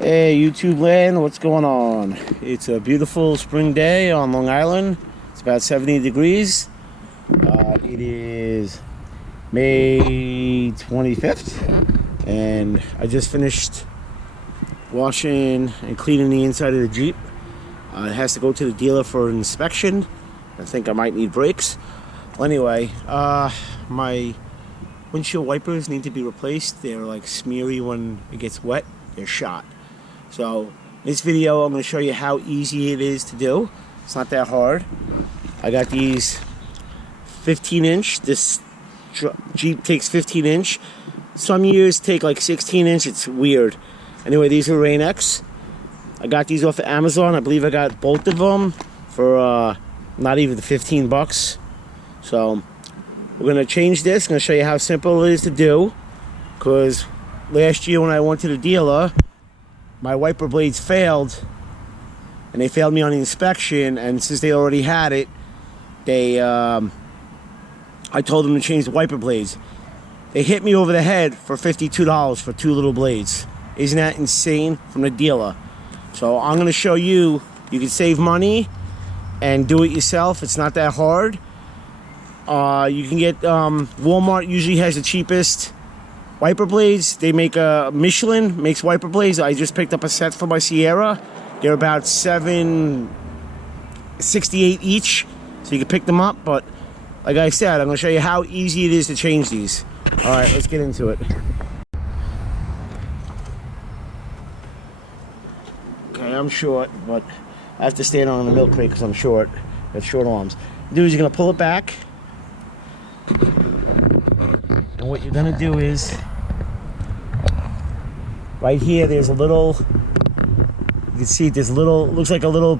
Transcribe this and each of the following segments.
Hey YouTube land, what's going on? It's a beautiful spring day on Long Island. It's about 70 degrees. It is May 25th and I just finished washing and cleaning the inside of the Jeep. It has to go to the dealer for an inspection. I think I might need brakes. Well, anyway, my windshield wipers need to be replaced. They're like smeary when it gets wet. They're shot. So in this video I'm going to show you how easy it is to do. It's not that hard. I got these 15-inch. This Jeep takes 15-inch. Some years take like 16-inch. It's weird. Anyway, these are Rain-X. I got these off of Amazon. I believe I got both of them for not even the 15 bucks. So we're going to change this. I'm going to show you how simple it is to do. Because last year when I went to the dealer, my wiper blades failed, and they failed me on the inspection, and since they already had it, I told them to change the wiper blades. They hit me over the head for $52 for two little blades. Isn't that insane from the dealer? So I'm going to show you, you can save money and do it yourself. It's not that hard. You can get, Walmart usually has the cheapest wiper blades. They make Michelin makes wiper blades. I just picked up a set for my Sierra. They're about $7.68 each, so you can pick them up. But like I said, I'm going to show you how easy it is to change these. All right, let's get into it. Okay, I'm short, but I have to stand on the milk crate because I'm short. I have short arms. What you do is you're going to pull it back, and what you're going to do is, right here, there's a little, you can see there's a little, looks like a little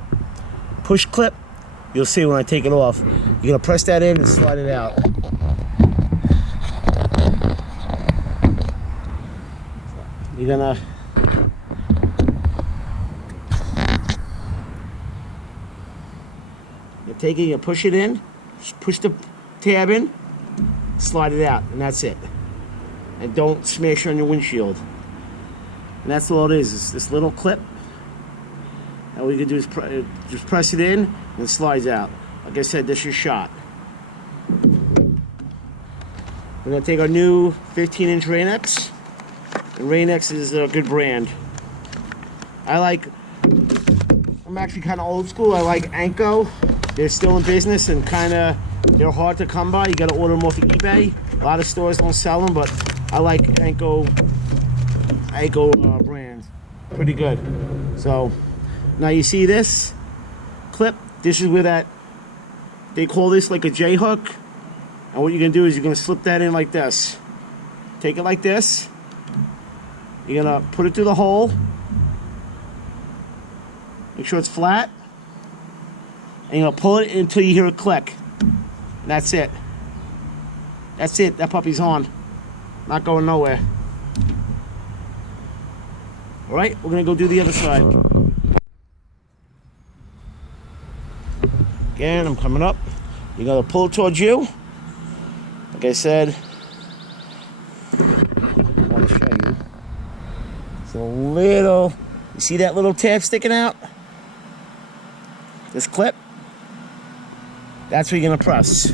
push clip. You'll see when I take it off. You're gonna press that in and slide it out. You're take it, you push it in, push the tab in, slide it out, and that's it. And don't smash on your windshield. And that's all it is. It's this little clip. And what you can do is just press it in and it slides out. Like I said, this is shot. We're going to take our new 15-inch Rain-X. And Rain-X is a good brand. I'm actually kind of old school. I like Anko. They're still in business and they're hard to come by. You got to order them off of eBay. A lot of stores don't sell them, but I like Anko brand. Pretty good. So now you see this clip. This is where they call this like a J hook. And what you're gonna do is you're gonna slip that in like this. Take it like this. You're gonna put it through the hole. Make sure it's flat. And you're gonna pull it until you hear a click. And that's it. That's it. That puppy's on. Not going nowhere. All right, we're gonna go do the other side. Again, I'm coming up. You're gonna pull it towards you. Like I said, I want to show you. It's a little, you see that little tab sticking out? This clip? That's where you're gonna press.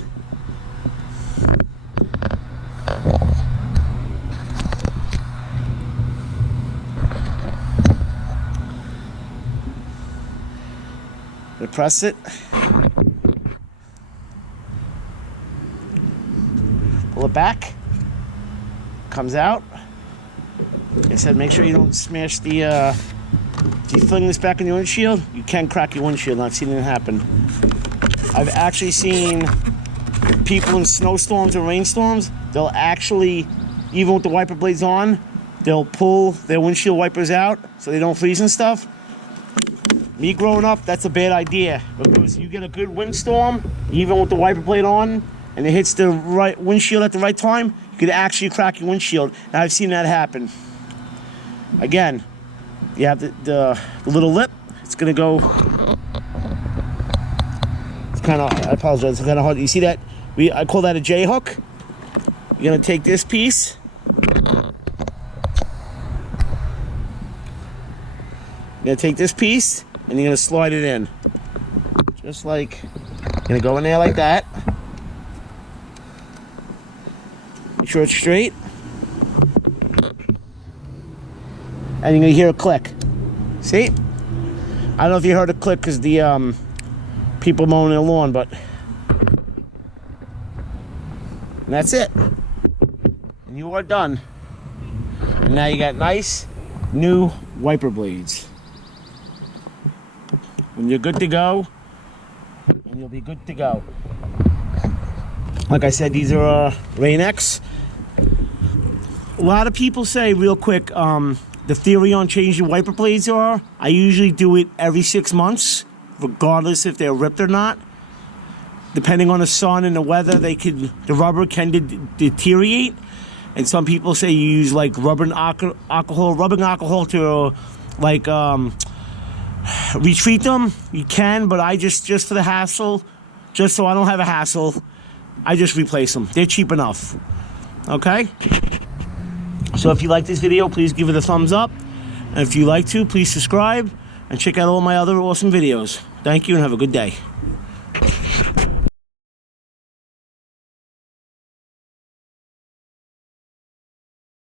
You press it, pull it back, comes out. Like I said, make sure you don't smash the, if you fling this back in your windshield, you can crack your windshield, and I've seen it happen. I've actually seen people in snowstorms and rainstorms, they'll actually, even with the wiper blades on, they'll pull their windshield wipers out so they don't freeze and stuff. Me growing up, that's a bad idea, because you get a good windstorm, even with the wiper blade on, and it hits the right windshield at the right time, you could actually crack your windshield. And I've seen that happen. Again, you have the little lip. It's gonna go. It's kind of. I apologize. It's kind of hard. You see that? I call that a J hook. You're gonna take this piece, gonna take this piece and you're gonna slide it in. Just like, you're gonna go in there like that. Make sure it's straight. And you're gonna hear a click. See? I don't know if you heard a click because the people mowing their lawn, but and that's it. And you are done. And now you got nice new wiper blades. When you're good to go, and you'll be good to go. Like I said, these are Rain-X. A lot of people say, real quick, the theory on changing wiper blades are, I usually do it every 6 months, regardless if they're ripped or not. Depending on the sun and the weather, the rubber can deteriorate. And some people say you use like rubbing alcohol to like retreat them. You can, but I just for the hassle, just so I don't have a hassle, I just replace them. They're cheap enough. Okay? So if you like this video, please give it a thumbs up. And if you like to, please subscribe and check out all my other awesome videos. Thank you and have a good day.